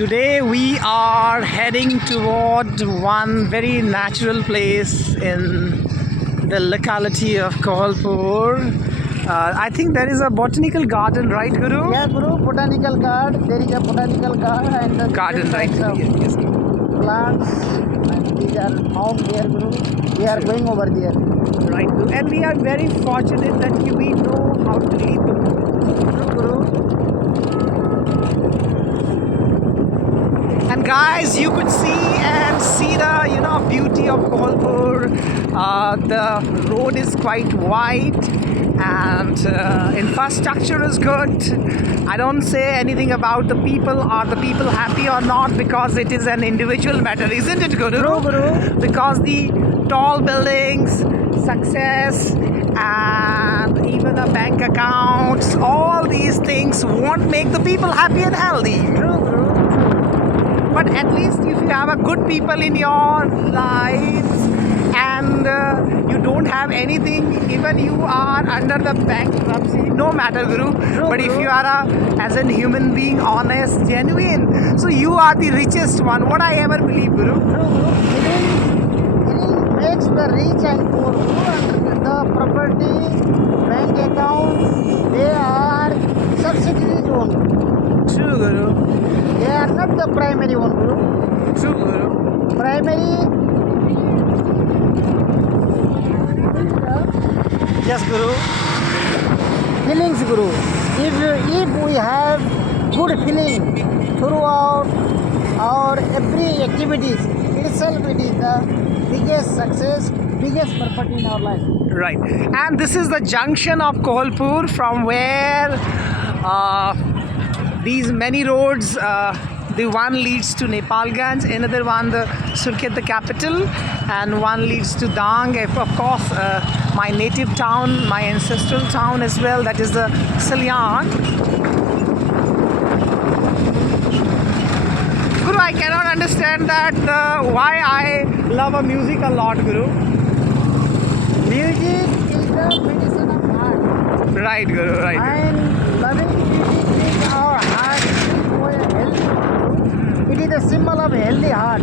Today we are heading toward one very natural place in the locality of Kolpur. I think there is a botanical garden, right, Guru? Yeah, Guru, botanical garden. There is a botanical garden and the Garden, right? different types Yes. of plants. And these are found there, Guru. We are going over there. Right, Guru. And we are very fortunate that we know how to read the moment. True, Guru. And guys, you could see the beauty of Kolpur. The road is quite wide and infrastructure is good. I don't say anything about the people. Are the people happy or not? Because it is an individual matter, isn't it, Guru? True, Guru. Because the tall buildings, success, and even a bank accounts, all these things won't make the people happy and healthy. True, Guru. But at least if you have a good people in your lives and you don't have anything, even you are under the bankruptcy, no matter, Guru. But if Guru. you are as a human being, honest, genuine, so you are the richest one. What I ever believe, Guru. True, Guru. Healing makes the rich and poor, Guru. And the property, bank account, they are subsidiaries only. True, Guru. They are not the primary one, Guru. True, Guru. Primary. Yes, Guru. Feelings, Guru. If we have good feeling throughout our every activities, itself it is the biggest success, biggest property in our life. Right. And this is the junction of Kolpur from where these many roads, the one leads to Nepalganj, another one the Surkhet, the capital, and one leads to Dang, of course, my native town, my ancestral town as well, that is the Salyan. Guru, I cannot understand that why I love a music a lot, Guru. Music is the medicine of heart. Right, Guru, right. And loving music makes our heart healthy. It is a symbol of healthy heart.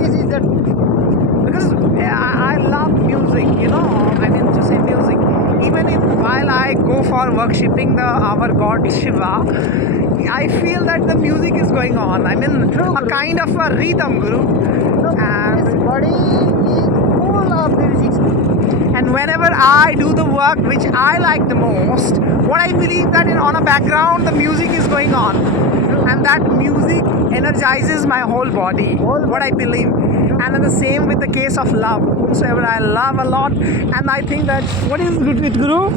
This is the Because I love music, to say music. Even if while I go for worshipping our god Shiva, I feel that the music is going on. A kind of a rhythm, Guru. this body is full of music. And whenever I do the work which I like the most, what I believe that on a background the music is going on. And that music energizes my whole body. What I believe. And then the same with the case of love. Whomsoever I love a lot. And I think that what is good with Guru?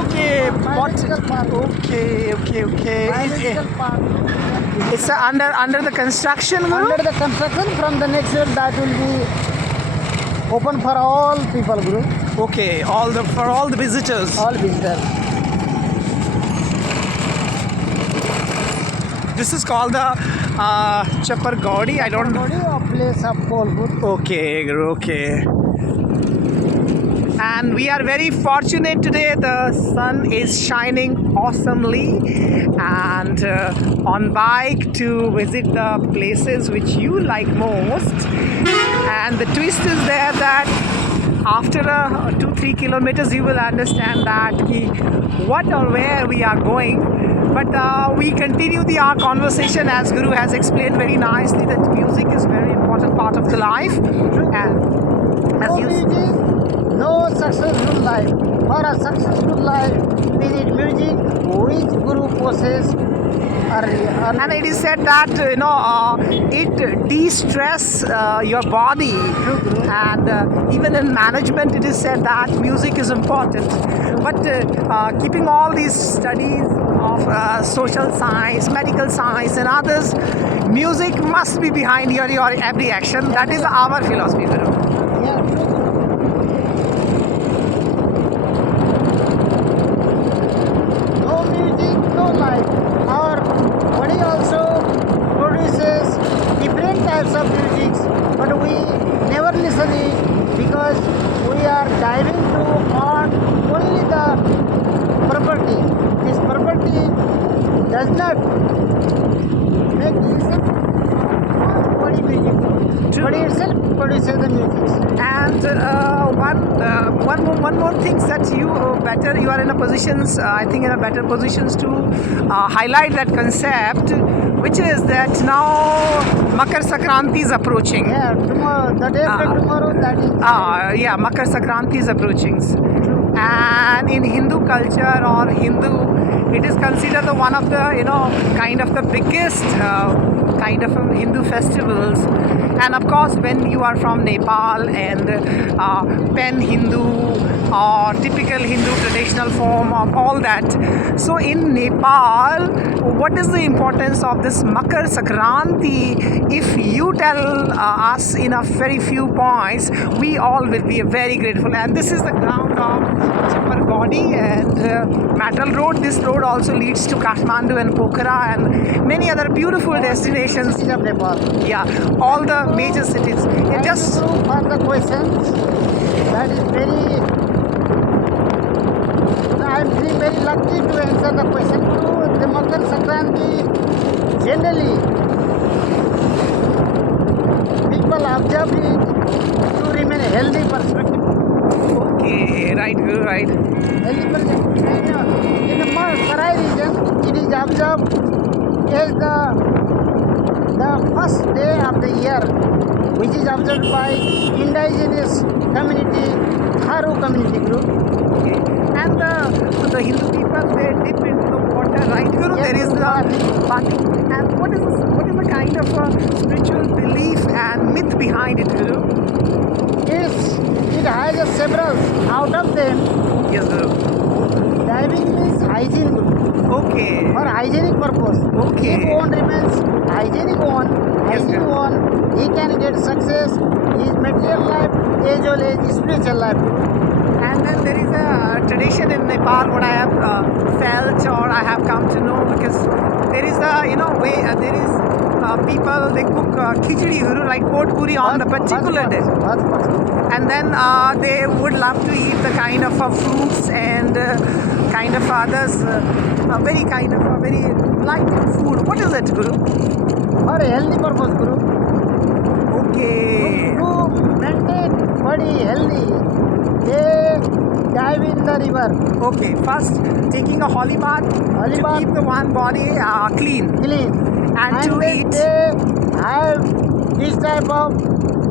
Okay, Biological part. okay. Biological part. It's under the construction, Guru? Under the construction from the next year that will be open for all people, Guru. Okay, for all the visitors. All visitors. This is called the Chapar Gaudi. I don't know. Body of place of Kolpur. Okay, Guru, okay. And we are very fortunate today. The sun is shining awesomely, and on bike to visit the places which you like most. And the twist is there that after 2-3 kilometers you will understand that what or where we are going. But we continue our conversation as Guru has explained very nicely that music is a very important part of the life. And as No you music, no successful life. For a successful life, we need music which Guru possesses earlier. and it is said that it de-stress your body, and even in management it is said that music is important. But keeping all these studies of social science, medical science, and others, music must be behind your every action. That is our philosophy, Guru. Yeah, true, Guru. No music, no life. Our body also produces different types of music, but we never listen it because we are diving to on only the property. This property does not make listen body music. True. Body itself produces the music. And one more thing that you are in a positions, I think in a better positions to highlight that concept, which is that now Makar Sankranti is approaching. Yeah, tomorrow, the day after tomorrow, that is. Yeah, Makar Sankranti is approaching. And in Hindu culture or Hindu, it is considered the one of the kind of the biggest kind of Hindu festivals. And of course, when you are from Nepal and Pen Hindu or typical Hindu traditional form of all that. So in Nepal, what is the importance of this Makar Sankranti? If you tell us in a very few points, we all will be very grateful. And this is the ground of Chappargodi and Matal Road. This road also leads to Kathmandu and Pokhara and many other beautiful destinations. Cities of Nepal. Yeah, all the major cities. It just Thank you for the questions. That is very. I am feeling very lucky to answer the question. To the Makar Sankranti, generally, people observe it to remain healthy perspective. okay, right, Guru, right. Healthy perspective. In the Sarai region, it is observed as the first day of the year, which is observed by indigenous community, Tharu community group. Okay. And the Hindu people, they dip into the water, right, Guru? Yes, There is the bathing. And what is the kind of spiritual belief and myth behind it, Guru? It has several. Out of them, Yes, Guru. diving means hygiene group. Okay. For hygienic purpose. Okay. If one remains hygienic one, Yes, hygiene sir. one, he can get success in his material life as well as his spiritual life. And then there is a tradition in Nepal, what I have felt or I have come to know, because there is a way there is people, they cook khichdi, Guru, like pot puri on the particular day, and then they would love to eat the kind of fruits and kind of others, very light food. What is it, Guru? For a healthy purpose, Guru. Okay. To maintain body healthy, they dive in the river. Okay, first taking a holy bath Holy to bath. keep the one body clean. Clean. And to then eat. they have this type of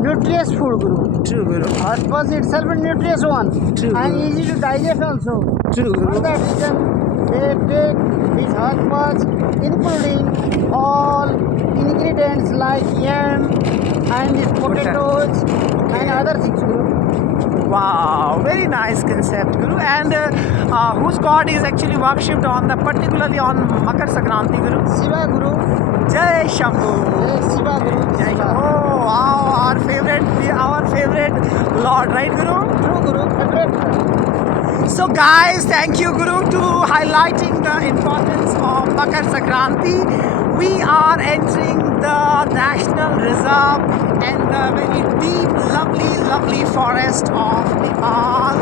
nutritious food, Guru. True, Guru. Horse itself a nutritious one. True. And easy to digest also. True, For Guru. that reason, they take this horse including all ingredients like yam and these potatoes and other things, Guru. Wow, very nice concept, Guru. And whose god is actually worshipped particularly on Makar Sankranti, Guru? Shiva Guru. Jai Shambhu. Yes, Shiva Guru. Jai Shiva. Oh, wow, our favorite Lord, right, Guru? True Guru, favorite. So guys, thank you, Guru, to highlighting the importance of Makar Sankranti. We are entering the National Reserve and the very deep, lovely forest of Nepal.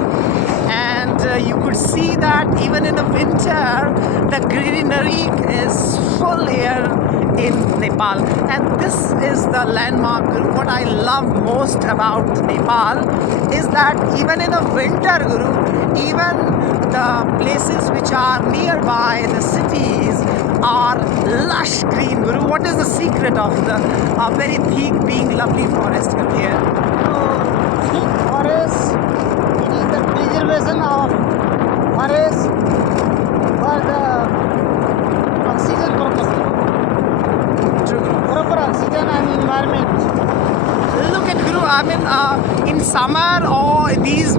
And you could see that even in the winter, the greenery is full here in Nepal. And this is the landmark. Guru. What I love most about Nepal is that even in the winter, Guru, even the places which are nearby the cities are lush green, Guru. What is the secret of the very thick, being lovely forest here? Thick forest, it is the preservation of forest for the oxygen purpose. Proper oxygen and environment. Look at Guru. I mean, in summer, or these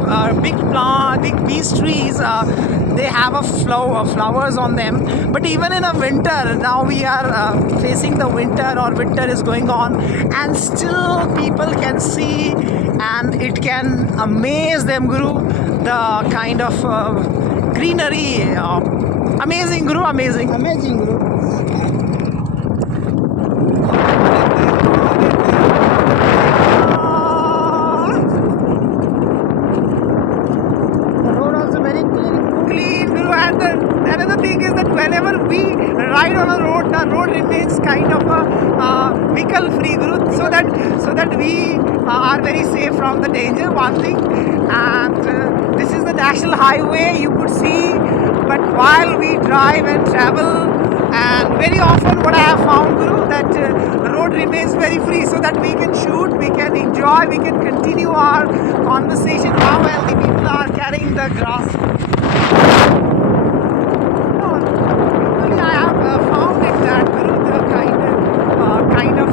these trees, they have flowers on them. But even in a winter, now we are facing the winter, or winter is going on, and still people can see, and it can amaze them, Guru. The kind of greenery, amazing, Guru, amazing. Amazing, Guru. The road also very clean. Clean, Guru, and another thing is that whenever we ride on a road, the road remains kind of a vehicle free, Guru, so that we are very safe from the danger. One thing, and this is the national highway. You could see, but while we drive and travel, and very often what I have found, Guru, that the road remains very free, so that we can shoot, we can enjoy, we can continue our conversation while the people are carrying the grass. No, really, I have found it that, Guru, the kind of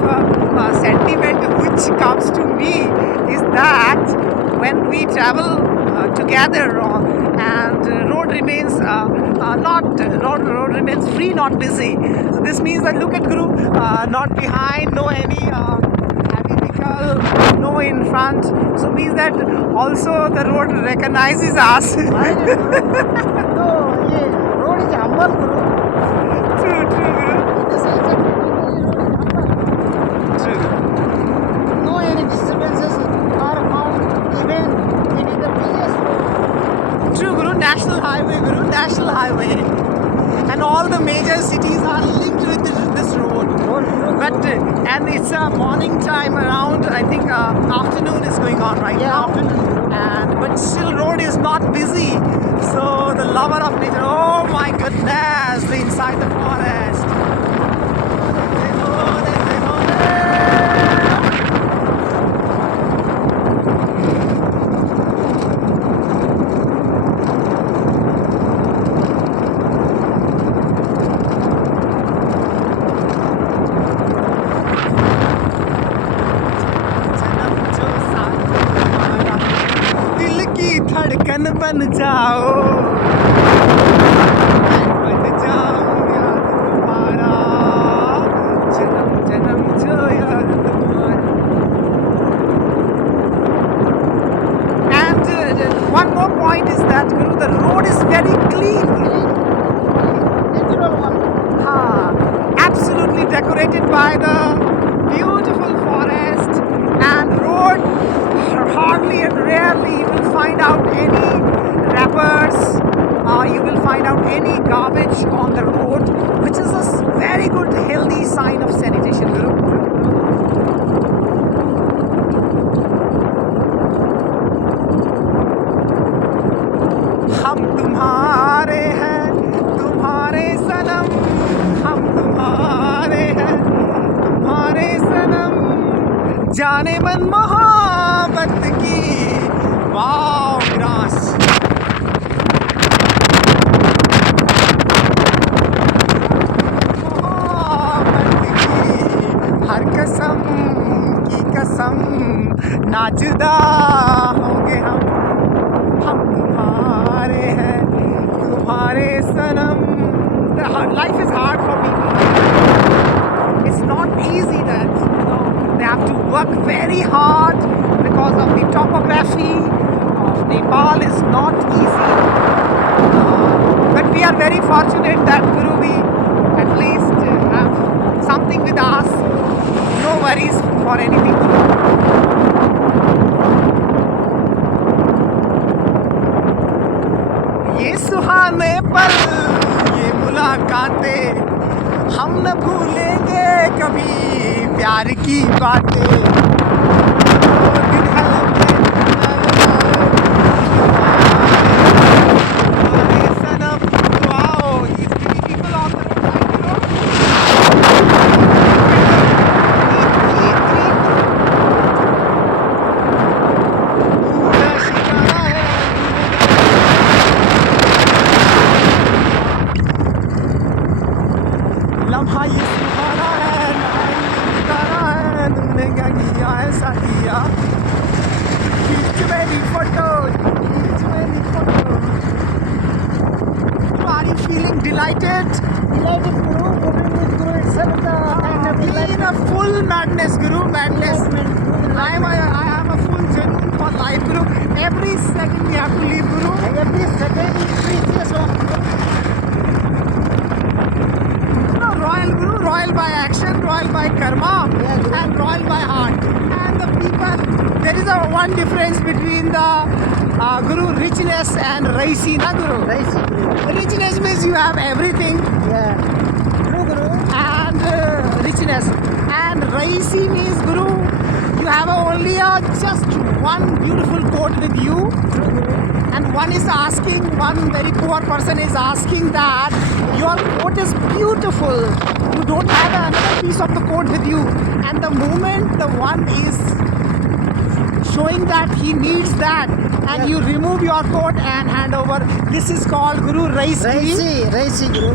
sentiment which comes to me is that when we travel together and road remains road remains free, not busy. So this means that, look at, Guru, not behind, no any heavy vehicle, no in front. So means that also the road recognizes us. No, yeah, road is humble, Guru. True, Guru. In the sense that road is humble. True. No any disturbances are found even in the busiest road. True, Guru. National highway, Guru. National highway. And all the major cities are linked with this road. But and it's a morning time around. I think afternoon is going on right Yeah, now. afternoon. And but still road is not busy. So the lover of nature. Oh my goodness! The inside the forest. दिल की धड़कन बन जाओ, बन जाओ यार तुम्हारा, जन्म जन्म जो यार तुम्हारा. And one more point is that, Guru, the road is very clean. Natural one. Absolutely decorated by the beautiful forest and road. Hardly and rarely you will find out any wrappers. You will find out any garbage on the road, which is a very good, healthy sign of sanitation, Guru. हम तुम्हारे हैं, तुम्हारे सनम, हम तुम्हारे हैं, तुम्हारे सनम, जाने मन मोहब्बत की. Wow, grass. मोहब्बत की हर कसम की कसम, ना जुदा होंगे हम तुम्हारे हैं, तुम्हारे सनम. Life is hard for people. It's not easy that, they have to work very hard because of the topography of Nepal is not easy. But we are very fortunate that, Guru, we at least have something with us. No worries for anything, Guru. ये सुहाने पल, ये मुलाकातें, हम न भूलेंगे कभी प्यार की बातें. वो दिन है लम्हे, तुम्हारे सनम. Wow, these pretty people on the road, लम्हा ये सुहाना है, गाना है, तुमने क्या किया ऐसा किया. खींच मेरी फोटो, खींच मेरी photo. Are you feeling delighted? Delighted, Guru. Moving with Guru itself, the kind of In a full madness, Guru, madness. I am a full genuine for life, Guru. Every second we have to leave, Guru. every second is precious one. No, royal, Guru, royal by action, royal by karma, Yeah, Guru. and royal by heart. And the people, there is a one difference between the Guru richness and raisi, na Guru. Nice, Guru. Richness means you have everything Yeah. True, Guru. and richness. And Raisi means Guru, you have only just one beautiful coat with you. True, Guru. And one very poor person is asking that your coat is beautiful. You don't have another piece of the coat with you. And the moment the one is showing that he needs that, and Yeah. you remove your coat and hand over, this is called Guru Raisi. Raisi, Guru.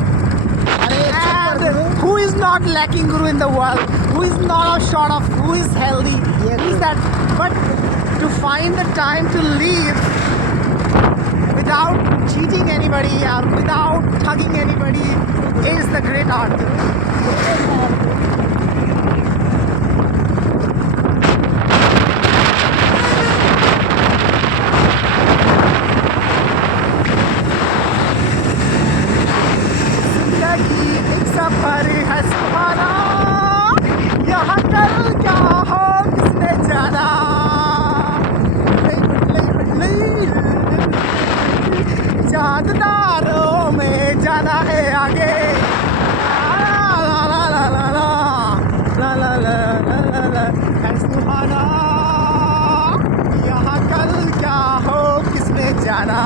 Arey, super, And Guru. who is not lacking Guru in the world? Who is not short of? Who is healthy? Yeah, Who is Guru. that? But to find the time to live without cheating anybody or without thugging anybody is the great art. जिंदगी एक सफर है सुहाना, यहाँ कल क्या हो किसने जाना। चांददारों में जाना है आगे। ला ला ला ला ला ला ला ला ला ला ला है सुहाना, यहाँ कल क्या हो किसने जाना।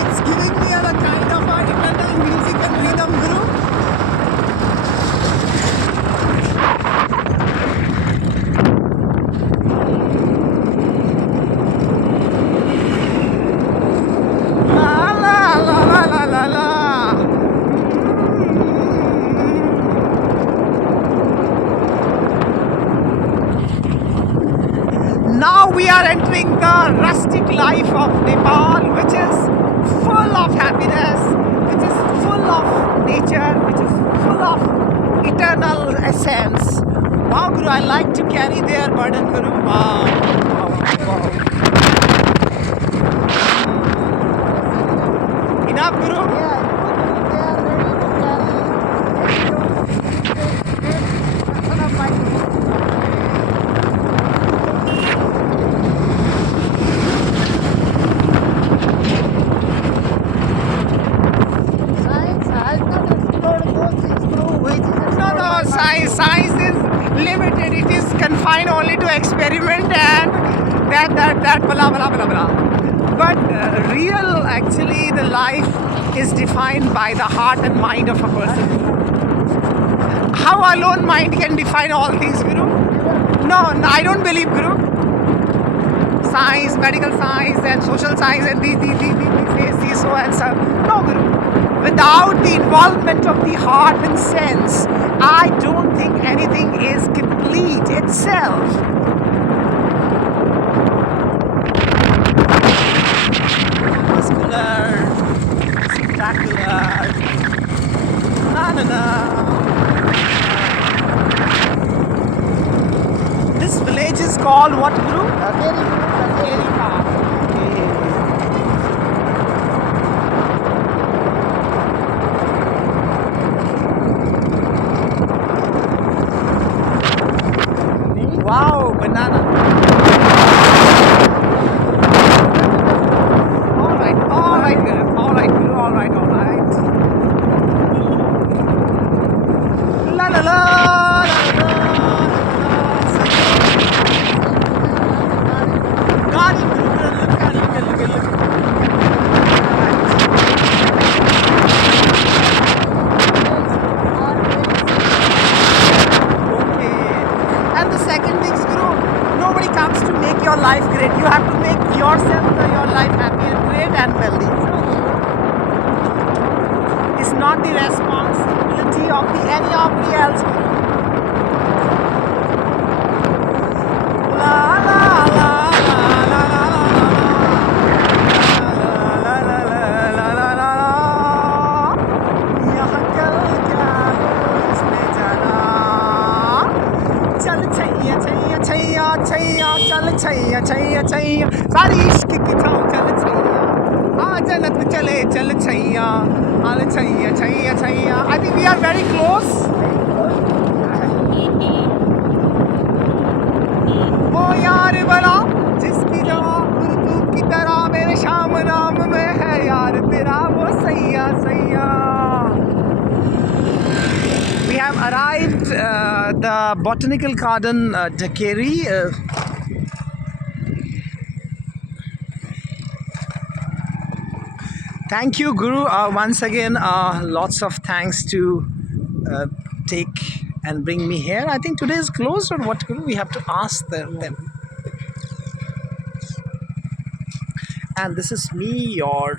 It's giving me a kind of an internal musical rhythm, Guru. La la la la la la la. Now we are entering the rustic life of Nepal, which is full of happiness, which is full of nature, which is full of eternal essence. Wow, Guru, I like to carry their burden, Guru. Wow, wow, wow. Enough, Guru? Yeah, they are ready to carry. Person of my science has not explored those things through which is No, explored no, by science is limited. It is confined only to experiment and that blah blah blah blah. But actually, the life is defined by the heart and mind of a person. How alone mind can define all things, Guru? No, I don't believe, Guru. Science, medical science, and social science, and these so and so. No, Guru. Without the involvement of the heart and sense, I don't think anything is complete itself. Muscular, spectacular, na. This village is called what, Guru? Erika. Okay. Wow, banana. All right, Guru. All right. La la la. Got it, Guru. Look at. Okay. And the second thing, Guru, nobody comes to make your life great. You have to make yourself your life happy and great and wealthy. It's not the responsibility of anybody else. La la la la la la la la la la la la. यहाँ कल क्या हो इसने जाना। चल छैया छैया छैया छैया चल छैया छैया छैया सारी इश्क की छाँव चल छैया आ जन्नत चले चल छैया हाल चाहिए चाहिए चाहिए I think we are very close वो यार बना जिसकी जवाब उर्दू की तरह मेरे शाम नाम में है यार तेरा वो सैया सैया We have arrived the botanical garden Dakeri. Thank you, Guru. Once again, lots of thanks to take and bring me here. I think today is closed, or what, Guru? We have to ask them. And this is me, your